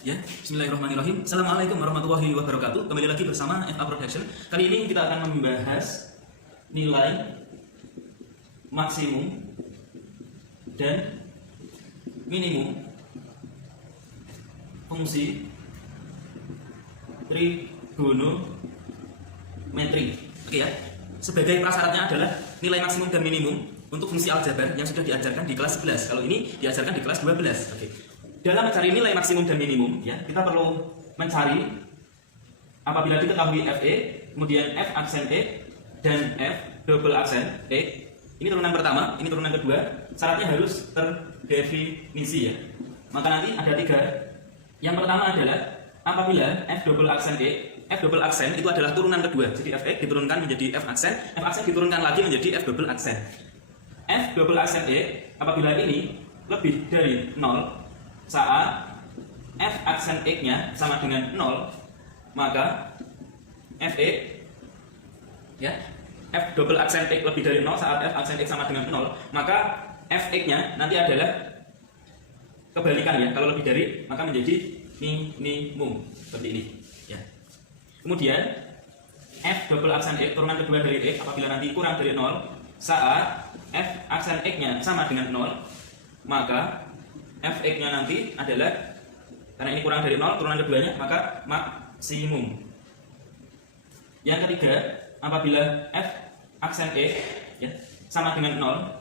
Ya, bismillahirrahmanirrahim. Assalamualaikum warahmatullahi wabarakatuh. Kembali lagi bersama FA Production. Kali ini kita akan membahas nilai maksimum dan minimum fungsi trigonometri. Oke ya. Sebagai prasyaratnya adalah nilai maksimum dan minimum untuk fungsi aljabar yang sudah diajarkan di kelas 11. Kalau ini diajarkan di kelas 12. Oke. Dalam mencari nilai maksimum dan minimum, ya, kita perlu mencari apabila diketahui FE, kemudian F aksen E dan F double aksen E. Ini turunan pertama, ini turunan kedua. Syaratnya harus terdefinisi ya. Maka nanti ada 3. Yang pertama adalah apabila F double aksen E, F double aksen itu adalah turunan kedua. Jadi FE diturunkan menjadi F aksen diturunkan lagi menjadi F double aksen. F double aksen E apabila ini lebih dari 0 saat F aksen X-nya sama dengan 0, maka FE ya, F double aksen X lebih dari 0 saat F aksen X sama dengan 0, maka Fx-nya nanti adalah kebalikan ya. Kalau lebih dari maka menjadi minimum seperti ini ya. Kemudian F double aksen X turunan kedua dari X apabila nanti kurang dari 0 saat F aksen X-nya sama dengan 0, maka Fx-nya nanti adalah, karena ini kurang dari 0 turunan keduanya, maka maksimum. Yang ketiga, apabila F aksen E ya, sama dengan 0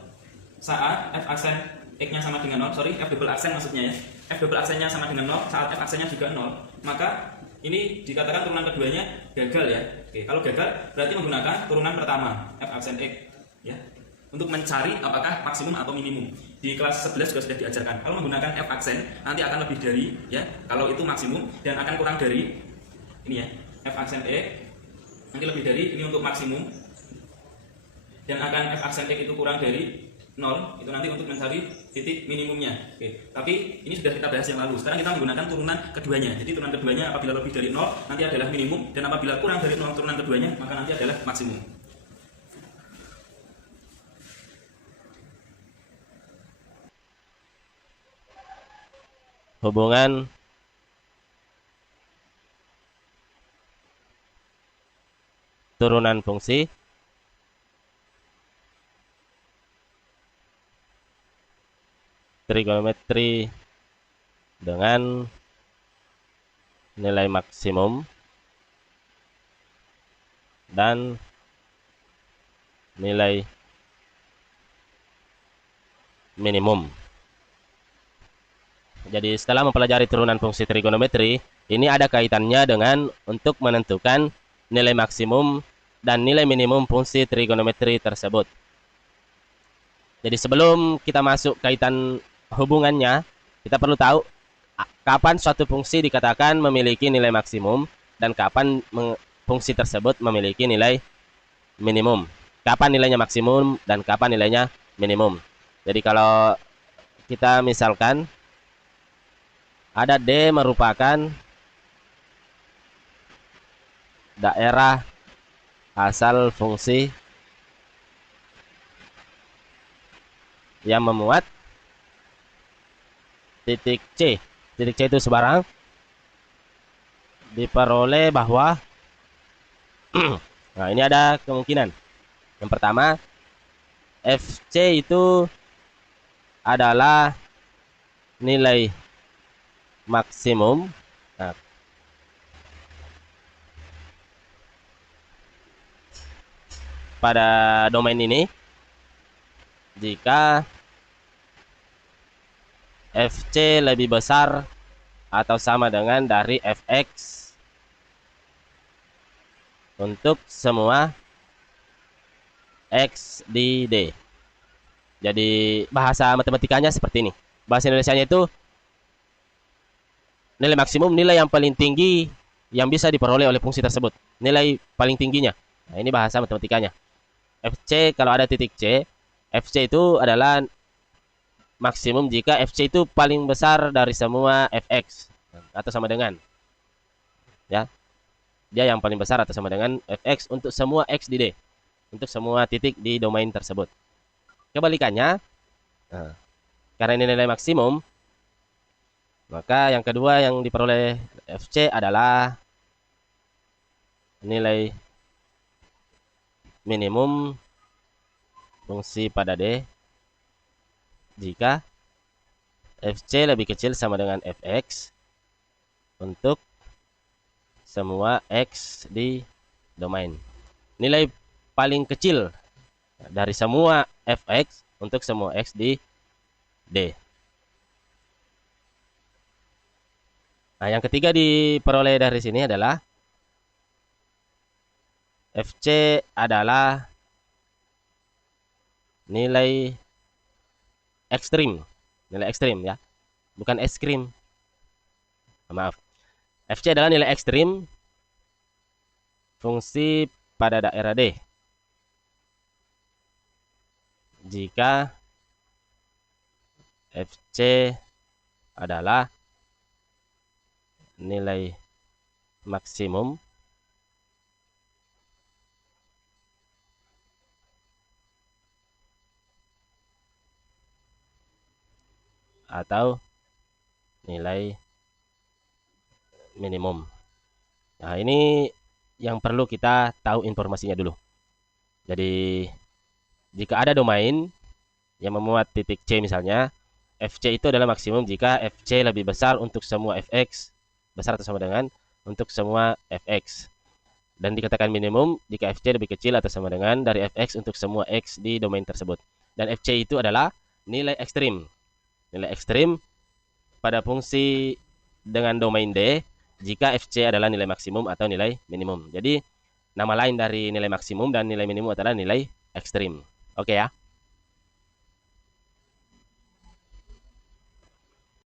saat F aksen X-nya sama dengan 0, F double aksen maksudnya ya, F double aksennya sama dengan 0 saat F aksennya juga 0, maka ini dikatakan turunan keduanya gagal ya. Oke, kalau gagal berarti menggunakan turunan pertama F aksen X ya, untuk mencari apakah maksimum atau minimum. Di kelas 11 juga sudah diajarkan. Kalau menggunakan F aksen nanti akan lebih dari ya, kalau itu maksimum, dan akan kurang dari ini ya, F aksen E nanti lebih dari ini untuk maksimum, dan akan F aksen X itu kurang dari 0, itu nanti untuk mencari titik minimumnya. Oke, tapi ini sudah kita bahas yang lalu. Sekarang kita menggunakan turunan keduanya. Jadi turunan keduanya apabila lebih dari 0 nanti adalah minimum, dan apabila kurang dari 0 turunan keduanya maka nanti adalah maksimum. Hubungan turunan fungsi trigonometri dengan nilai maksimum dan nilai minimum. Jadi setelah mempelajari turunan fungsi trigonometri, ini ada kaitannya dengan untuk menentukan nilai maksimum dan nilai minimum fungsi trigonometri tersebut. Jadi sebelum kita masuk kaitan hubungannya, kita perlu tahu kapan suatu fungsi dikatakan memiliki nilai maksimum dan kapan fungsi tersebut memiliki nilai minimum. Kapan nilainya maksimum dan kapan nilainya minimum. Jadi kalau kita misalkan ada D merupakan daerah asal fungsi yang memuat titik C. Titik C itu sebarang diperoleh bahwa nah ini ada kemungkinan. Yang pertama, FC itu adalah nilai maksimum pada domain ini jika FC lebih besar atau sama dengan dari Fx untuk semua X di D. Jadi bahasa matematikanya seperti ini. Bahasa Indonesianya itu nilai maksimum, nilai yang paling tinggi yang bisa diperoleh oleh fungsi tersebut. Nilai paling tingginya. Nah, ini bahasa matematikanya. FC kalau ada titik C, FC itu adalah maksimum jika FC itu paling besar dari semua Fx atau sama dengan ya. Dia yang paling besar atau sama dengan Fx untuk semua X di D. Untuk semua titik di domain tersebut. Kebalikannya, karena ini nilai maksimum, Maka yang kedua yang diperoleh FC adalah nilai minimum fungsi pada D jika FC lebih kecil sama dengan Fx untuk semua X di domain. Nilai paling kecil dari semua Fx untuk semua X di D. Nah, yang ketiga diperoleh dari sini adalah FC adalah nilai ekstrim. Nilai ekstrim ya, bukan es krim. Maaf. FC adalah nilai ekstrim fungsi pada daerah D. Jika FC adalah nilai maksimum atau nilai minimum. Nah, ini yang perlu kita tahu informasinya dulu. Jadi, jika ada domain yang memuat titik C misalnya, FC itu adalah maksimum jika FC lebih besar untuk semua Fx, besar atau sama dengan untuk semua Fx. Dan dikatakan minimum jika FC lebih kecil atau sama dengan dari Fx untuk semua X di domain tersebut. Dan FC itu adalah nilai ekstrim. Nilai ekstrim pada fungsi dengan domain D jika FC adalah nilai maksimum atau nilai minimum. Jadi, nama lain dari nilai maksimum dan nilai minimum adalah nilai ekstrim. Oke ya.